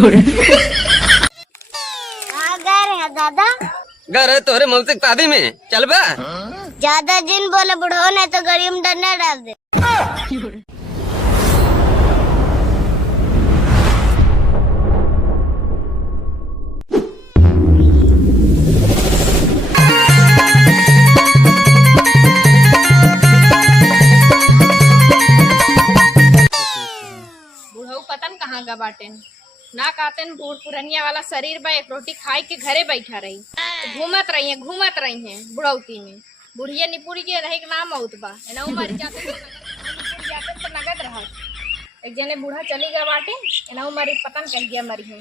घर है दादा। घर है तोरे मौसिक शादी में चल बा। ज्यादा जिन बोले बुढ़ो ने तो गरीब में डरना डाल दे। बुढ़ऊ पतन कहाँ गा बाटेन ना कातेन बूढ़ पुरनिया वाला शरीर बा एक रोटी खाए के घरे बैठा रही तो घूमत रही है बुढ़ौती में बुढ़िया निपुरी के रहे के नाम औत बा एना मर जाते तो नगद रहा एक जने बूढ़ा चली गया बाटे एना मरी पतन कह गया मरी है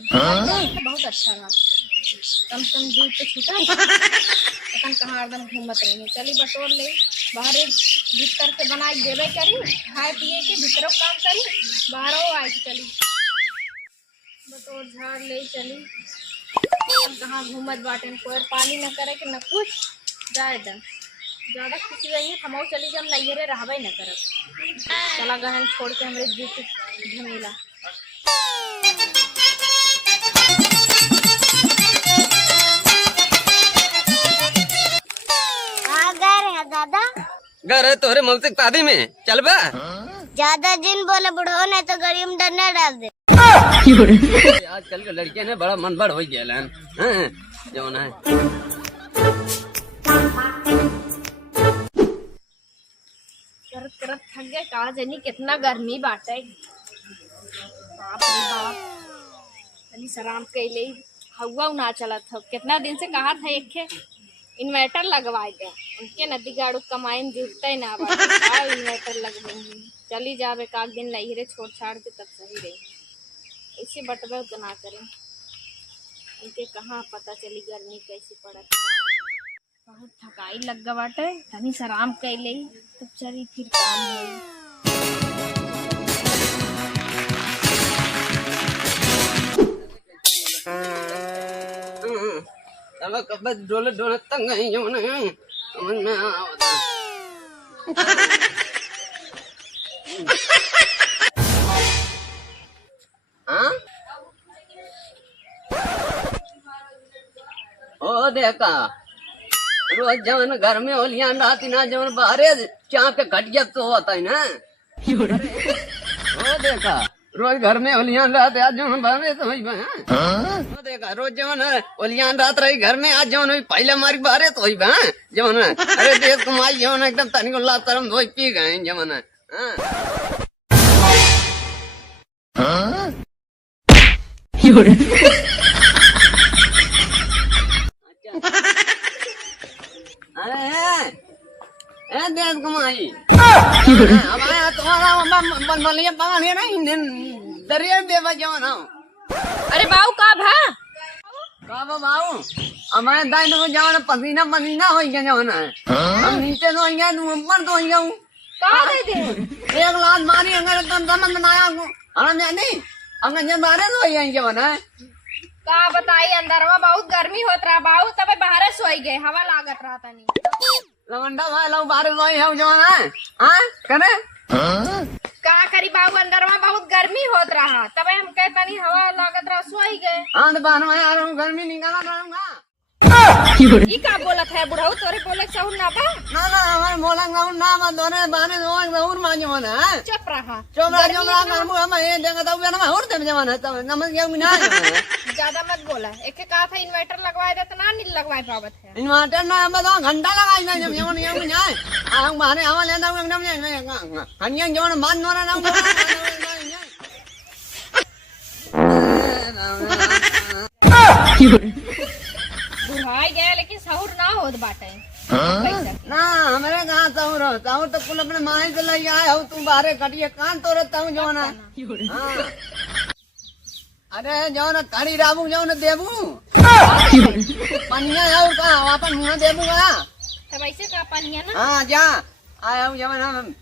बहुत अच्छा रहा कम से कम दूध पे छूटा पतन कहाँ एकदम घूमत रही है चली बटोर ले बाहर भीतर से बनाई देवे करी खाए पिए के भीतरों काम करी बाहरों आए चली बटोर झाड़ ले चली कहाँ घूमत बाटे कोई पानी न करे कि न कुछ जाए ज्यादा खुशी रही है हम चली जब नैहरे रहबे न करब चला गहन छोड़ के हमरे जीत झमेला घर है दादा। घर है तोरे मौसिक शादी में चल बा। ज्यादा जिन बोले बुढ़ो ने तो गरीब में डरना डाल दे। आजकल के लड़के ने बड़ा मन बड़ हो गया जो ना करत करत थक गए कहा जनी कितना गर्मी बाटे बाप रे बाप तनी शराब कैले हवा ना चलत था कितना दिन से कहा था एक इन्वर्टर लगवाए दे उनके नदी गाड़ू कमाए में जुटते ना इन्वर्टर लगवाएंगे चली जावे का दिन लहीरे छोड़ छाड़ के तब सही रही ऐसे बटवे तो ना करें उनके कहाँ पता चली गर्मी कैसी पड़त बहुत थकाई लग गवा बाटे तनी शराब कैले तब चली फिर काम होई अब कब डोले डोले तंग है जो ना समझ में आवता हाँ ओ देखा रोज जवन घर में होलियां राती ना जवन बाहरे चाप के घटिया तो होता है ना ओ देखा रोज घर में होलियां रात आज जवन बाहरे तो होई बा ओ देखा रोज जवन होलियां रात रही घर में आज जवन होई पहले मारी बाहरे तो होई बा जवन अरे देश कमाई जवन एकदम तनिक ला तरम होई पी गए जवन हां अरे देश कमाई अब आया तुम्हारा बलिया पानी नहीं दरिया देवा जवन अरे बाऊ का भा बाबू हमारे दाई तो जवन पसीना पसीना हो गया जवन हम नीचे तो गया तुम ऊपर तो गया का दे दे एक लात मारी अगर तुम समझ में आया हम नहीं अगर जब बारे तो गया जवन का बताई अंदरवा बहुत गर्मी होत रहा बाऊ तबे बाहर सोई गए हवा लागत रहा तनी लवंडा भाई लोग बाहर सोई है जवन हां करे का करी बाऊ अंदरवा बहुत गर्मी होत रहा तबे हम कहता नहीं हवा लागत रहा सोई गए हां तो बाहर में आ रहा हूं गर्मी निकाला रहूंगा ई का बोलत है बुढ़ऊ तोरे बोले सहु ना बा ना हमारे बोलेंगे ना मत दोने बाने दोने और मांगे मन है चुप रहा चोमरा कर हम ये देंगे तो ना और दे जवान है तब नमक गया ना ज्यादा मत बोला एक कहा था इन्वर्टर लगवाए दे तो ना नहीं लगवाए पावत है इन्वर्टर ना हम तो घंटा लगाई ना जब जवन ये ना हम बाहर आवा लेना एकदम हनिया जवन मान नोरा ना बुढ़ाई गया लेकिन सहूर ना होत बाटे ना हमारे कहाँ सहूर हो सहूर तो कुल अपने माई से ले आए हो तुम बाहर कटिए कान तो रहता हूँ जवन अरे जवन कड़ी राबू जवन देबू पनिया और का अपन मुंह देबूगा तब ऐसे का पनिया ना हाँ जा आया हूँ जवन हम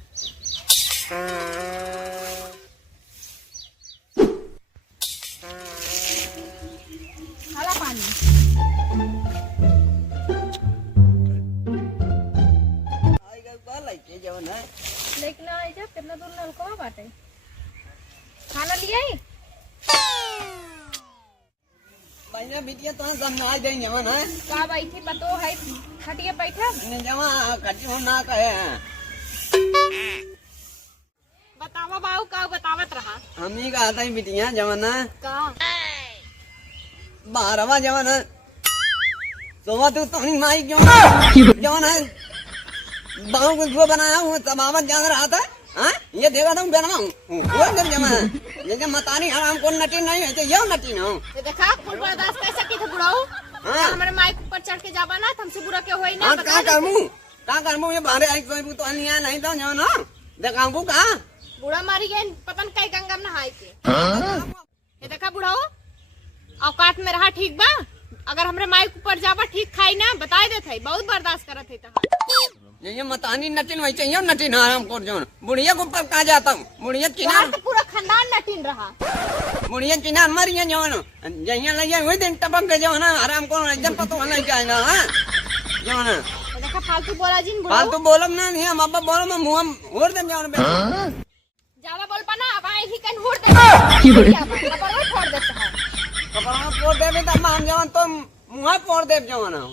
खाला पानी लेकिन आई जा कितना दूर नलकवा बाटे खाना लिया पहले बिटिया तो समझा देंगे मन है का बैठी पतो है खटिया बैठा जमा कटी ना कहे बतावा बाऊ का बतावत रहा हम ही कहा था बिटिया जवन का 12वां जवन सोवा तू तो माई क्यों जवन बाहु को बनाया हूँ तबावत जान रहा था हाँ ये देखा था बनवाऊँ कौन जब जमा ये मतानी हराम को नटी नहीं है तो ये नटी ना ये देखा कुल बर्दाश्त कैसे की थे बुढ़ाऊ हाँ। हमारे माइक ऊपर चढ़ के जाबा ना हमसे बुरा क्यों होई ना हाँ बता का करमू ये बाहर आई कोई तो नहीं नहीं तो जवन देखाऊँ का बुढ़ा मारी गए पता नहीं कई गंगा में नहाए के ये देखा बुढ़ाऊ औकात में रहा ठीक बा अगर हमरे माइक ऊपर जाबा ठीक खाई ना बता देते बहुत बर्दाश्त करत है तहां ये मतानी नटिन वही चाहिए नटिन आराम कर जो बुढ़िया को ऊपर कहा जाता हूँ बुढ़िया चिना तो पूरा खानदान नटीन रहा बुढ़िया चिना मरी है जो जहिया लगे वही दिन टपक के जो ना आराम को एकदम पता नहीं जाएगा हाँ जो ना ये देखा फालतू बोला जिन बुढ़ाऊ फालतू बोलम ना नहीं हम अब बोलम मुंह और दे जो ज्यादा बोल पाना अब आई ही कन होड़ दे कपड़ा फोड़ देता है कपड़ा फोड़ दे तब हम जवन तो मुंह फोड़ दे जो ना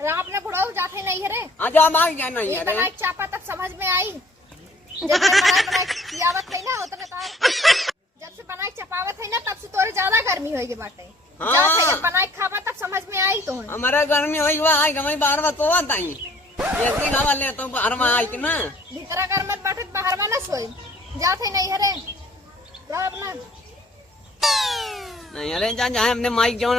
रात ने बुढ़ाऊ जाते नहीं है रे आज हम आ गया नहीं है बनाई चापा तब समझ में आई जब से बनाई कियावत है ना उतने तार जब से बनाई चपावत है ना तब से तोरे ज्यादा गर्मी होई के बाटे जब से बनाई खावा तब समझ में आई तो हमारा गर्मी होई हुआ आई गमई 12 तो आता ही ऐसे खावा ले तो बाहर में आई ना भीतरा घर में बाटे बाहर में ना सोई जाते नहीं है रे रह अपना नहीं अरे जा हमने माइक जो